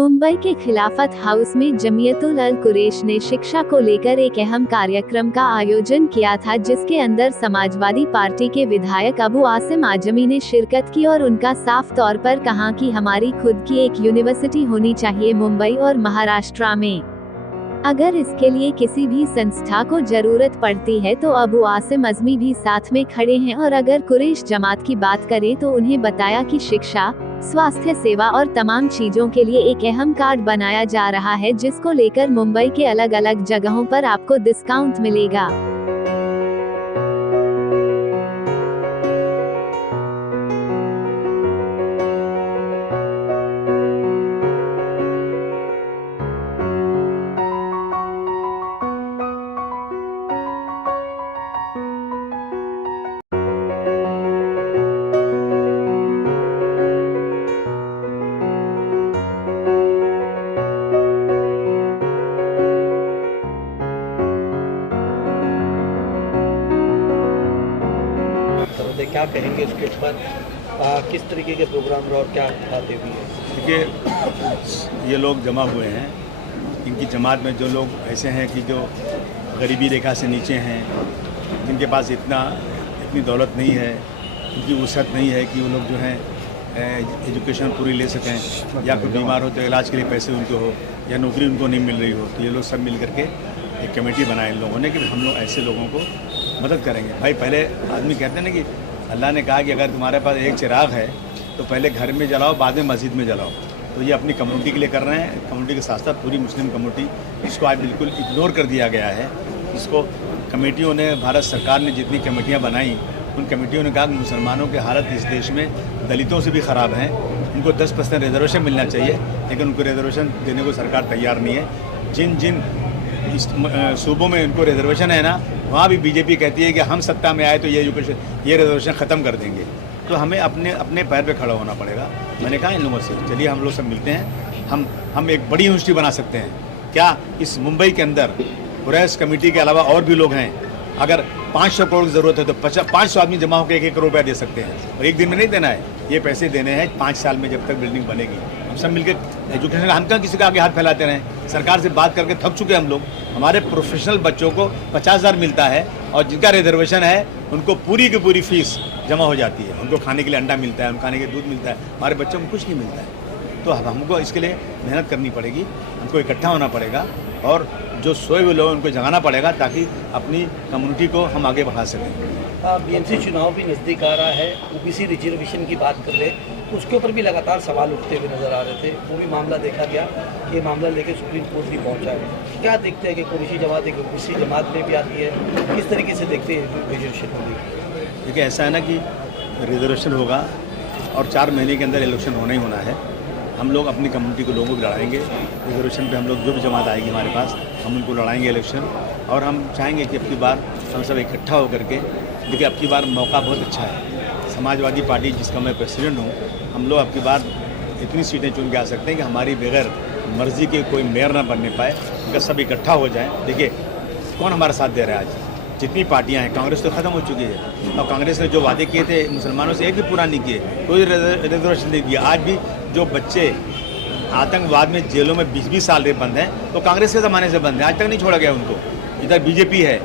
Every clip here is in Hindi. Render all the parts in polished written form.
मुंबई के खिलाफत हाउस में जमीयतुल अल कुरैश ने शिक्षा को लेकर एक अहम कार्यक्रम का आयोजन किया था, जिसके अंदर समाजवादी पार्टी के विधायक अबू आसिम आजमी ने शिरकत की और उनका साफ तौर पर कहा कि हमारी खुद की एक यूनिवर्सिटी होनी चाहिए मुंबई और महाराष्ट्र में। अगर इसके लिए किसी भी संस्था को जरूरत पड़ती है तो अबू आसिम आजमी भी साथ में खड़े हैं। और अगर कुरैश जमात की बात करें तो उन्हें बताया कि शिक्षा, स्वास्थ्य सेवा और तमाम चीजों के लिए एक अहम कार्ड बनाया जा रहा है, जिसको लेकर मुंबई के अलग अलग जगहों पर आपको डिस्काउंट मिलेगा। क्या कहेंगे इसके ऊपर, किस तरीके के प्रोग्राम और क्या बातें हुई है? देखिए, ये लोग जमा हुए हैं, इनकी जमात में जो लोग ऐसे हैं कि जो गरीबी रेखा से नीचे हैं, जिनके पास इतनी दौलत नहीं है, उनकी वसअत नहीं है कि वो लोग जो हैं एजुकेशन पूरी ले सकें, या कोई बीमार हो तो इलाज के लिए पैसे उनको हो, या नौकरी उनको नहीं मिल रही हो, तो ये लोग सब मिल करके एक कमेटी बनाए इन लोगों ने कि हम लोग ऐसे लोगों को मदद करेंगे। भाई, पहले आदमी कहते हैं ना कि अल्लाह ने कहा कि अगर तुम्हारे पास एक चिराग है तो पहले घर में जलाओ, बाद में मस्जिद में जलाओ। तो ये अपनी कम्युनिटी के लिए कर रहे हैं। कम्युनिटी के साथ साथ पूरी मुस्लिम कम्युनिटी, इसको आज बिल्कुल इग्नोर कर दिया गया है। इसको कमेटियों ने, भारत सरकार ने जितनी कमेटियाँ बनाई, उन कमेटियों ने कहा कि मुसलमानों की हालत इस देश में दलितों से भी ख़राब है, उनको 10% रिजर्वेशन मिलना चाहिए, लेकिन उनको रिजर्वेशन देने को सरकार तैयार नहीं है। जिन जिन सूबों में उनको रिजर्वेशन है ना, वहाँ भी बीजेपी कहती है कि हम सत्ता में आए तो ये रिजर्वेशन ख़त्म कर देंगे। तो हमें अपने पैर पे खड़ा होना पड़ेगा। मैंने कहा इन लोगों से, चलिए हम लोग सब मिलते हैं, हम एक बड़ी यूनिवर्सिटी बना सकते हैं। क्या इस मुंबई के अंदर कुरैश कमेटी के अलावा और भी लोग हैं? अगर 500 करोड़ की ज़रूरत है तो 500 आदमी जमा होकर 1-1 करोड़ रुपया दे सकते हैं, और एक दिन में नहीं देना है। ये पैसे देने हैं 5 साल में, जब तक बिल्डिंग बनेगी। हम सब मिलकर एजुकेशन, हम कहाँ किसी का आगे हाथ फैलाते रहें? सरकार से बात करके थक चुके हम लोग। हमारे प्रोफेशनल बच्चों को 50,000 मिलता है, और जिनका रिजर्वेशन है उनको पूरी की पूरी फीस जमा हो जाती है। उनको खाने के लिए अंडा मिलता है, उनको खाने के लिए दूध मिलता है, हमारे बच्चों को कुछ नहीं मिलता है। तो हमको इसके लिए मेहनत करनी पड़ेगी, हमको इकट्ठा होना पड़ेगा, और जो सोए हुए लोग उनको जगाना पड़ेगा, ताकि अपनी कम्युनिटी को हम आगे बढ़ा सकें। बीएमसी चुनाव भी नज़दीक आ रहा है, ओबीसी रिजर्वेशन की बात कर ले, उसके ऊपर भी लगातार सवाल उठते हुए नज़र आ रहे थे। वो भी मामला देखा गया, ये मामला लेके सुप्रीम कोर्ट भी पहुंचा है। क्या देखते हैं कि कुरैशी जमात एक ओबीसी जमात में भी आती है, किस तरीके से देखते हैं रिजर्वेशन होगी? देखिए, ऐसा है ना कि रिजर्वेशन होगा और 4 महीने के अंदर इलेक्शन होना ही होना है। हम लोग अपनी कम्युनिटी के लोगों को लड़ाएंगे रिजर्वेशन पे। हम लोग जो भी जमात आएगी हमारे पास, हम उनको लड़ाएंगे इलेक्शन, और हम चाहेंगे कि अब की बार हम सब इकट्ठा होकर के, देखिए अब की बार मौका बहुत अच्छा है। समाजवादी पार्टी, जिसका मैं प्रेसिडेंट हूँ, हम लोग अब की बार इतनी सीटें चुन के आ सकते हैं कि हमारी बगैर मर्जी के कोई मेयर ना बनने पाए। अगर सब इकट्ठा हो जाएँ, देखिए कौन हमारा साथ दे रहा है आज? जितनी पार्टियां हैं, कांग्रेस तो ख़त्म हो चुकी है, और कांग्रेस ने जो वादे किए थे मुसलमानों से, एक भी पूरा नहीं किए, कोई रिजर्वेशन नहीं दिया। आज भी जो बच्चे आतंकवाद में जेलों में 20-20 साल से बंद हैं, तो कांग्रेस के ज़माने से बंद हैं, आज तक नहीं छोड़ा गया उनको। इधर बीजेपी है,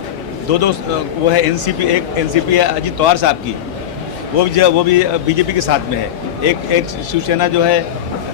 दो वो है एनसीपी, एक एनसीपी है अजीत पवार साहब की, वो भी बीजेपी के साथ में है। एक शिवसेना जो है,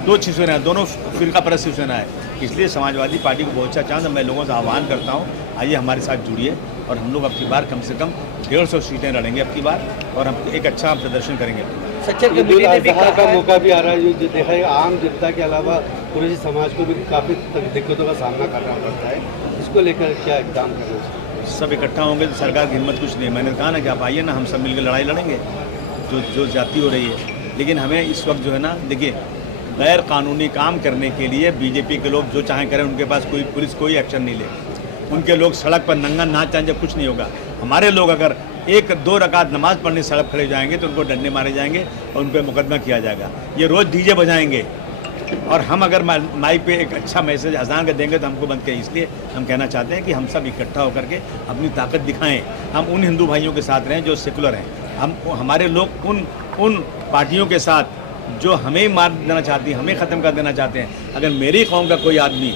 2 शिवसेना, दोनों फिरका परस्त शिवसेना है। इसलिए समाजवादी पार्टी को बहुत अच्छा चांस है। मैं लोगों से आह्वान करता हूँ, आइए हमारे साथ जुड़िए, और हम लोग अब की बार कम से कम 150 सीटें लड़ेंगे अब की बार, और हम एक अच्छा प्रदर्शन करेंगे। सच्चा कमेटी ने भी का मौका भी आ रहा है, जो देखा है आम जनता के अलावा कुरैशी समाज को भी काफ़ी दिक्कतों का सामना करना पड़ता है। इसको लेकर क्या इकदाम करना चाहिए? सब इकट्ठा होंगे तो सरकार की हिम्मत कुछ नहीं। मैंने कहा ना कि आप आइए ना, हम सब मिलकर लड़ाई लड़ेंगे जो जाती हो रही है। लेकिन हमें इस वक्त जो है ना, देखिए गैर कानूनी काम करने के लिए बीजेपी के लोग जो चाहें करें, उनके पास कोई पुलिस कोई एक्शन नहीं ले। उनके लोग सड़क पर नंगा नाच चाहें, जब कुछ नहीं होगा। हमारे लोग अगर 1-2 रकात नमाज पढ़ने सड़क खड़े जाएंगे तो उनको डंडे मारे जाएंगे और उन पर मुकदमा किया जाएगा। ये रोज़ डीजे बजाएंगे, और हम अगर माइक पे एक अच्छा मैसेज अजान का देंगे तो हमको बंद करें। इसलिए हम कहना चाहते हैं कि हम सब इकट्ठा होकर के अपनी ताकत दिखाएं। हम उन हिंदू भाइयों के साथ रहें जो सेकुलर हैं। हमारे लोग उन पार्टियों के साथ जो हमें मार देना चाहती हैं, हमें ख़त्म कर देना चाहते हैं, अगर मेरी कौम का कोई आदमी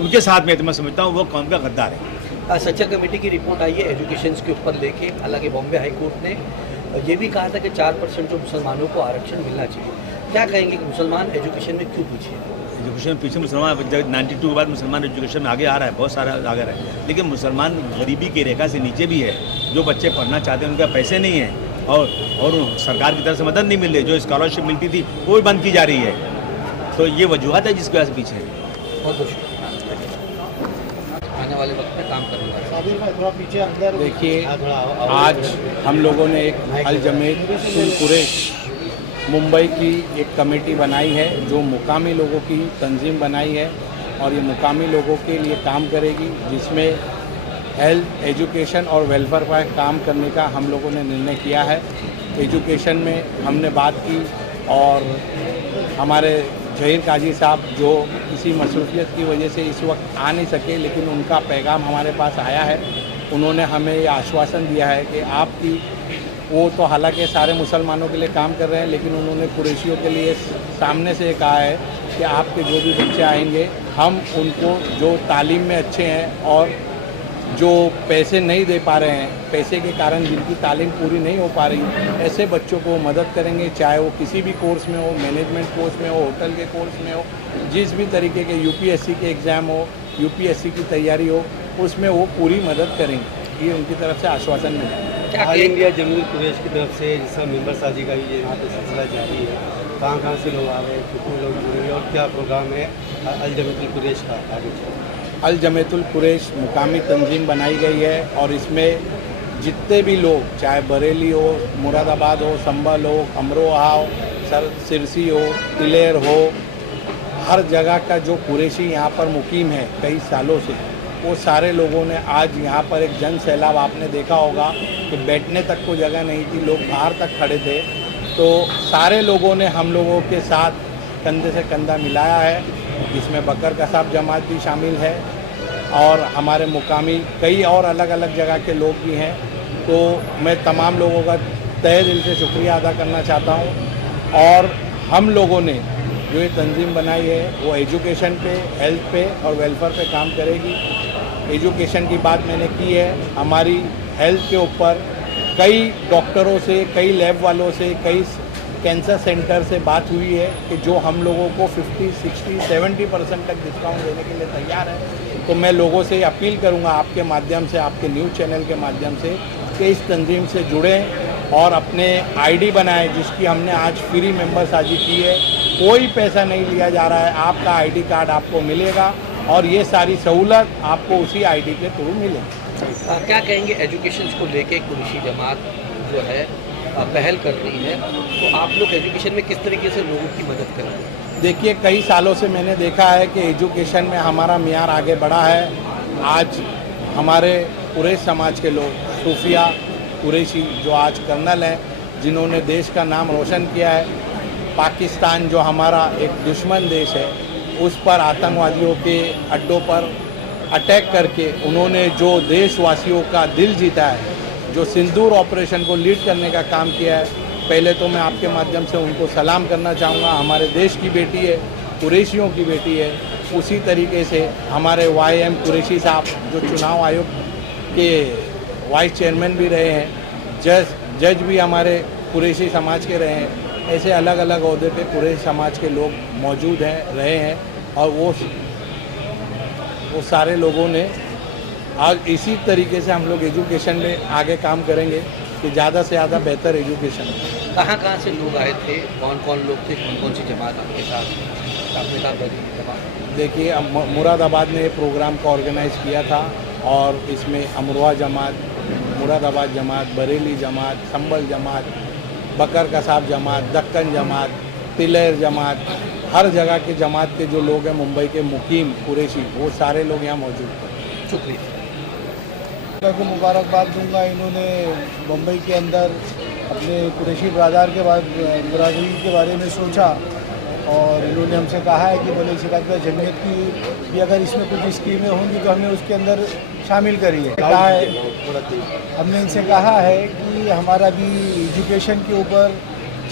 उनके साथ में, तो मैं समझता हूँ वो कौम का गद्दार है। सच्चर कमेटी की रिपोर्ट आई है एजुकेशन के ऊपर लेके, हालांकि बॉम्बे हाई कोर्ट ने ये भी कहा था कि 4% जो मुसलमानों को आरक्षण मिलना चाहिए। क्या कहेंगे कि मुसलमान एजुकेशन में क्यों पीछे है? एजुकेशन पीछे मुसलमान, जब 92 के बाद मुसलमान एजुकेशन में आगे आ रहा है, बहुत सारा आगे रहा है, लेकिन मुसलमान गरीबी की रेखा से नीचे भी है। जो बच्चे पढ़ना चाहते हैं उनका पैसे नहीं है और सरकार की तरफ से मदद नहीं मिल रही, जो स्कॉलरशिप मिलती थी वो भी बंद की जा रही है। तो ये वजूहत है जिसकी वजह से पीछे है। बहुत बहुत शुक्रिया। आने वाले वक्त में काम करूँगा। थोड़ा पीछे अंदर देखिए, आज हम लोगों ने एक अल जमीयतुल कुरैश मुंबई की एक कमेटी बनाई है, जो मुकामी लोगों की तंजीम बनाई है और ये मुकामी लोगों के लिए काम करेगी, जिसमें हेल्थ, एजुकेशन और वेलफेयर पर काम करने का हम लोगों ने निर्णय किया है। एजुकेशन में हमने बात की और हमारे जहीर काजी साहब जो किसी मसरूफियत की वजह से इस वक्त आ नहीं सके, लेकिन उनका पैगाम हमारे पास आया है। उन्होंने हमें ये आश्वासन दिया है कि आपकी, वो तो हालांकि सारे मुसलमानों के लिए काम कर रहे हैं, लेकिन उन्होंने कुरैशियों के लिए सामने से कहा है कि आपके जो भी बच्चे आएंगे, हम उनको जो तालीम में अच्छे हैं और जो पैसे नहीं दे पा रहे हैं, पैसे के कारण जिनकी तालीम पूरी नहीं हो पा रही, ऐसे बच्चों को मदद करेंगे, चाहे वो किसी भी कोर्स में हो, मैनेजमेंट कोर्स में हो, होटल के कोर्स में हो, जिस भी तरीके के यूपीएससी के एग्ज़ाम हो, यूपीएससी की तैयारी हो, उसमें वो पूरी मदद करेंगे। ये उनकी तरफ से आश्वासन मिला है। ऑल इंडिया जमीयतुल कुरैश की तरफ से जिसका मेंबर साजी का भी यहाँ पे सिलसिला जारी है, कहाँ से लोग आ रहे हैं, कितने लोग जुड़े हैं और क्या प्रोग्राम है अल जमीयतुल कुरैश का आगे चल? अल जमीयतुल कुरैश मुकामी तंजीम बनाई गई है और इसमें जितने भी लोग, चाहे बरेली हो, मुरादाबाद हो, संभल हो, अमरोहा हो, सिरसी हो, तिलेर हो, हर जगह का जो कुरैशी यहाँ पर मुकीम है कई सालों से, वो सारे लोगों ने आज यहाँ पर एक जन सैलाब, आपने देखा होगा कि बैठने तक को जगह नहीं थी, लोग बाहर तक खड़े थे। तो सारे लोगों ने हम लोगों के साथ कंधे से कंधा मिलाया है, जिसमें बकर कसाब जमात भी शामिल है और हमारे मुकामी कई और अलग अलग जगह के लोग भी हैं। तो मैं तमाम लोगों का तहे दिल से शुक्रिया अदा करना चाहता हूँ। और हम लोगों ने जो ये तंजीम बनाई है वो एजुकेशन पे, हेल्थ पे और वेलफेयर पे काम करेगी। एजुकेशन की बात मैंने की है, हमारी हेल्थ के ऊपर कई डॉक्टरों से, कई लैब वालों से, कई कैंसर सेंटर से बात हुई है कि जो हम लोगों को 50, 60, 70% तक डिस्काउंट देने के लिए तैयार है। तो मैं लोगों से अपील करूंगा आपके माध्यम से, आपके न्यूज़ चैनल के माध्यम से, कि इस तंजीम से जुड़ें और अपने आईडी बनाएं, जिसकी हमने आज फ्री मेंबर साझी की है। कोई पैसा नहीं लिया जा रहा है, आपका आईडी कार्ड आपको मिलेगा और ये सारी सहूलत आपको उसी आईडी के थ्रू मिलेगी। क्या कहेंगे एजुकेशन को लेके कुरैशी जमात जो है पहल कर रही है, तो आप लोग एजुकेशन में किस तरीके से लोगों की मदद कर रहे हैं? देखिए, कई सालों से मैंने देखा है कि एजुकेशन में हमारा मियार आगे बढ़ा है। आज हमारे कुरैश समाज के लोग, सूफिया कुरैशी जो आज कर्नल हैं, जिन्होंने देश का नाम रोशन किया है, पाकिस्तान जो हमारा एक दुश्मन देश है, उस पर आतंकवादियों के अड्डों पर अटैक करके उन्होंने जो देशवासियों का दिल जीता है, जो सिंदूर ऑपरेशन को लीड करने का काम किया है, पहले तो मैं आपके माध्यम से उनको सलाम करना चाहूँगा। हमारे देश की बेटी है, कुरैशियों की बेटी है। उसी तरीके से हमारे YM कुरैशी साहब जो चुनाव आयोग के वाइस चेयरमैन भी रहे हैं, जज भी हमारे कुरैशी समाज के रहे हैं। ऐसे अलग अलग ओहदे पे कुरैश समाज के लोग मौजूद हैं, रहे हैं और वो सारे लोगों ने आज इसी तरीके से हम लोग एजुकेशन में आगे काम करेंगे कि ज़्यादा से ज़्यादा बेहतर एजुकेशन। कहाँ से लोग आए थे, कौन कौन लोग थे, कौन कौन सी जमात आपके साथ? आपने कहा जमात। देखिए, मुरादाबाद ने प्रोग्राम को ऑर्गेनाइज़ किया था और इसमें अमरोहा जमात, मुरादाबाद जमात, बरेली जमात, संभल जमात, बकर कसाब जमात, दक्कन जमात, तिलेर जमात, हर जगह के जमात के जो लोग हैं मुंबई के मुकीम कुरैशी, वो सारे लोग यहाँ मौजूद थे। शुक्रिया को मुबारकबाद दूंगा। इन्होंने मुंबई के अंदर अपने कुरैशी बरादरी के बारे में सोचा और इन्होंने हमसे कहा है कि बोले सिराज जमीयत की भी अगर इसमें कुछ स्कीमें होंगी तो हमें उसके अंदर शामिल करिए। कहा है, हमने इनसे कहा है कि हमारा भी एजुकेशन के ऊपर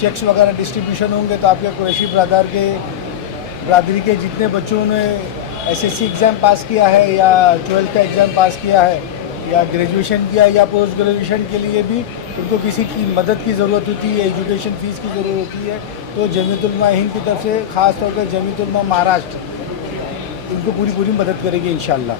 चेक्स वगैरह डिस्ट्रीब्यूशन होंगे तो आपके कुरैशी बरादरी के जितने बच्चों ने एसएससी एग्ज़ाम पास किया है या 12th का एग्ज़ाम पास किया है या ग्रेजुएशन किया है या पोस्ट ग्रेजुएशन के लिए भी उनको किसी की मदद की ज़रूरत होती है, एजुकेशन फ़ीस की ज़रूरत होती है, तो जमीयत उलमा हिंद की तरफ से ख़ास तौर पर जमीयत उलमा महाराष्ट्र उनको पूरी मदद करेगी इंशाअल्लाह।